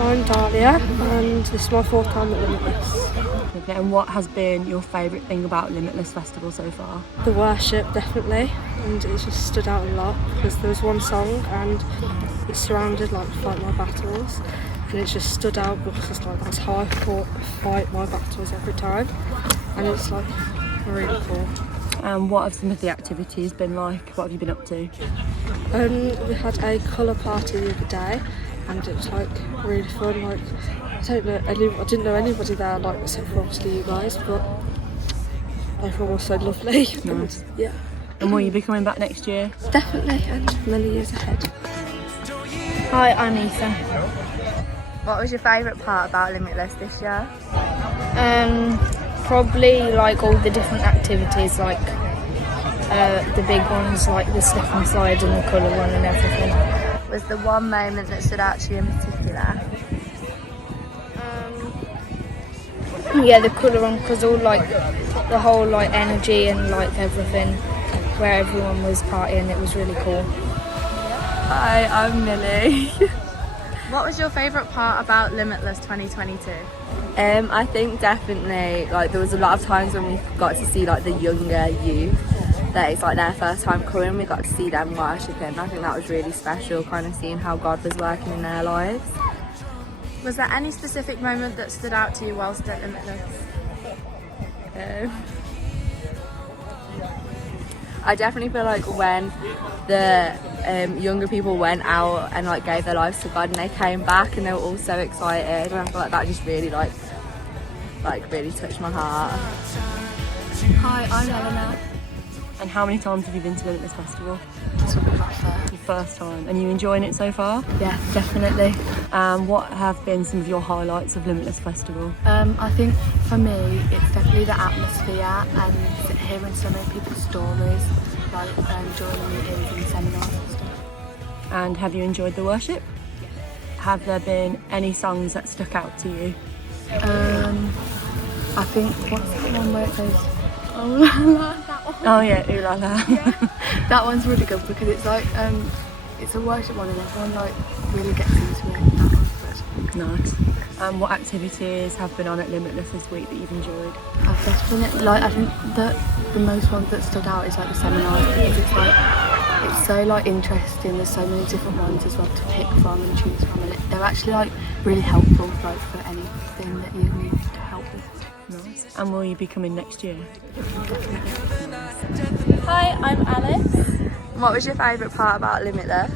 I'm Dahlia and this is my fourth time at Limitless. Okay, and what has been your favourite thing about Limitless Festival so far? The worship, definitely, and it just stood out a lot because there was one song and it surrounded like Fight My Battles, and it just stood out because it's like that's how I fight my battles every time, and it's like really cool. And what have some of the activities been like? What have you been up to? We had a colour party the other day and it was like really fun. Like I didn't know anybody there, like except for obviously you guys, but everyone was so lovely. Nice. Yeah. And will you be coming back next year? Definitely, and many years ahead. Hi, I'm Ethan. What was your favourite part about Limitless this year? Probably like all the different activities, like the big ones like the slip and slide and the colour one and everything. Was there one moment that stood out to you in particular? Yeah, the colour one, because all like the whole like energy and like everything, where everyone was partying, it was really cool. Hi, I'm Millie. What was your favourite part about Limitless 2022? I think definitely like there was a lot of times when we got to see like the younger youth that it's like their first time coming, we got to see them worshipping. I think that was really special, kind of seeing how God was working in their lives. Was there any specific moment that stood out to you whilst at Limitless? I definitely feel like when the younger people went out and like gave their lives to God and they came back and they were all so excited, and I feel like that just really like really touched my heart. Hi, I'm Eleanor. And how many times have you been to Limitless Festival? This will be my first. Your first time. And you enjoying it so far? Yeah, definitely. What have been some of your highlights of Limitless Festival? I think for me, it's definitely the atmosphere and hearing so many people's stories, like during meetings and seminars and stuff. And have you enjoyed the worship? Have there been any songs that stuck out to you? I think, what's that one where it goes, oh la la, that one? Oh yeah, ooh la la. Yeah. That one's really good because it's like, it's a worship one and everyone like really gets into it. That one's good. Nice. And what activities have been on at Limitless this week that you've enjoyed? I've definitely, like, I think that the most one that stood out is like the seminars, because it's like, it's so like interesting. There's so many different ones as well to pick from and choose from, and they're actually like really helpful, like for anything that you need help with. Nice. And will you be coming next year? Hi, I'm Alice. What was your favourite part about Limitless?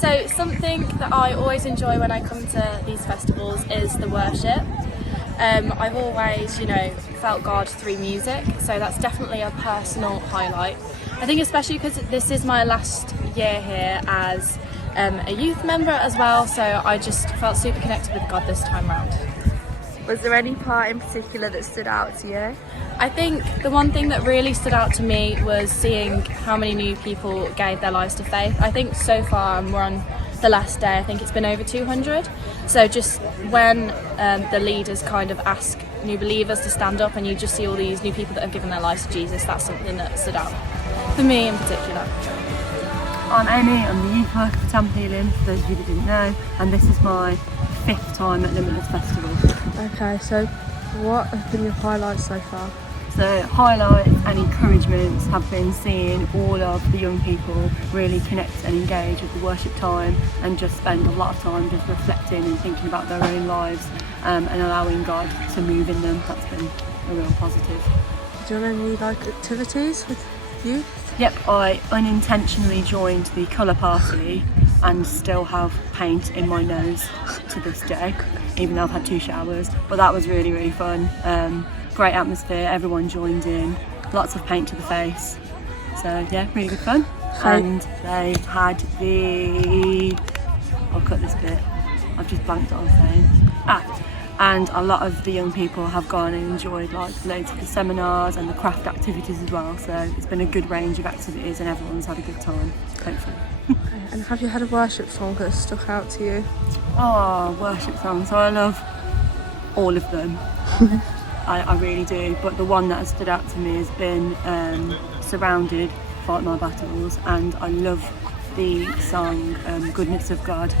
So something that I always enjoy when I come to these festivals is the worship. I've always, felt God through music, so that's definitely a personal highlight. I think especially because this is my last year here as a youth member as well, so I just felt super connected with God this time round. Was there any part in particular that stood out to you? I think the one thing that really stood out to me was seeing how many new people gave their lives to faith. I think so far, and we're on the last day, I think it's been over 200. So just when the leaders kind of ask new believers to stand up and you just see all these new people that have given their lives to Jesus, that's something that stood out for me in particular. I'm Amy, I'm the youth worker for Tamworth Elim, for those of you that didn't know, and this is my 5th time at Limitless Festival. Okay, so what have been your highlights so far? So highlights and encouragements have been seeing all of the young people really connect and engage with the worship time and just spend a lot of time just reflecting and thinking about their own lives and allowing God to move in them. That's been a real positive. Do you have any activities with you? Yep, I unintentionally joined the colour party and still have paint in my nose to this day, even though I've had 2 showers. But that was really, really fun. Great atmosphere, everyone joined in, lots of paint to the face. So yeah, really good fun. And they had I'll cut this bit, I've just blanked it on saying. And a lot of the young people have gone and enjoyed like loads of the seminars and the craft activities as well. So it's been a good range of activities and everyone's had a good time, hopefully. Okay, and have you had a worship song that stuck out to you? Oh, worship songs. So I love all of them. I really do. But the one that has stood out to me has been Surrounded, Fight My Battles. And I love the song Goodness of God.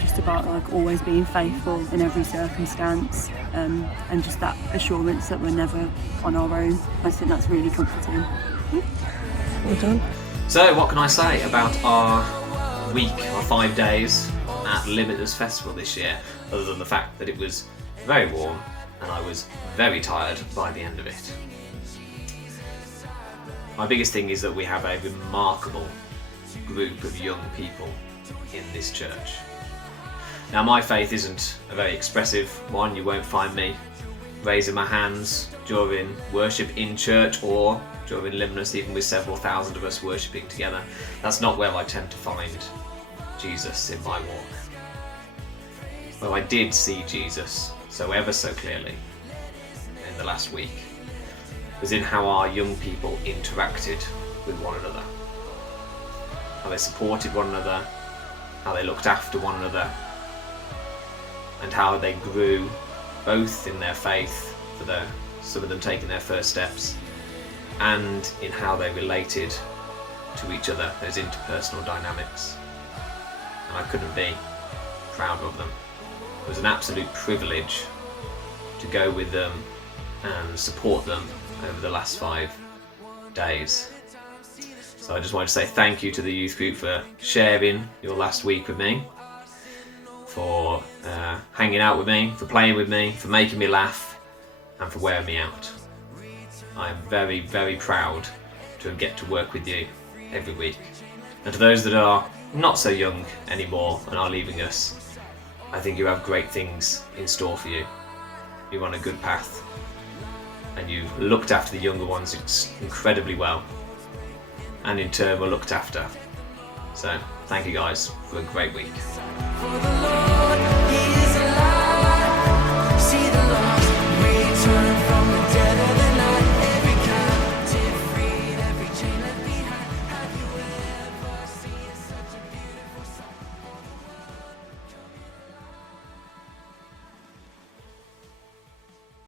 just about like always being faithful in every circumstance, and just that assurance that we're never on our own. I think that's really comforting. Well done. So what can I say about our week, our 5 days at Limitless Festival this year, other than the fact that it was very warm and I was very tired by the end of it. My biggest thing is that we have a remarkable group of young people in this church. Now my faith isn't a very expressive one. You won't find me raising my hands during worship in church or during Limitless, even with several thousand of us worshipping together. That's not where I tend to find Jesus in my walk. Where I did see Jesus so ever so clearly in the last week was in how our young people interacted with one another. How they supported one another, how they looked after one another, and how they grew both in their faith, for some of them taking their first steps, and in how they related to each other, those interpersonal dynamics. And I couldn't be prouder of them. It was an absolute privilege to go with them and support them over the last 5 days. So I just wanted to say thank you to the youth group for sharing your last week with me, for hanging out with me, for playing with me, for making me laugh, and for wearing me out. I am very, very proud to get to work with you every week. And to those that are not so young anymore and are leaving us, I think you have great things in store for you. You're on a good path, and you've looked after the younger ones incredibly well, and in turn were looked after. So thank you guys for a great week.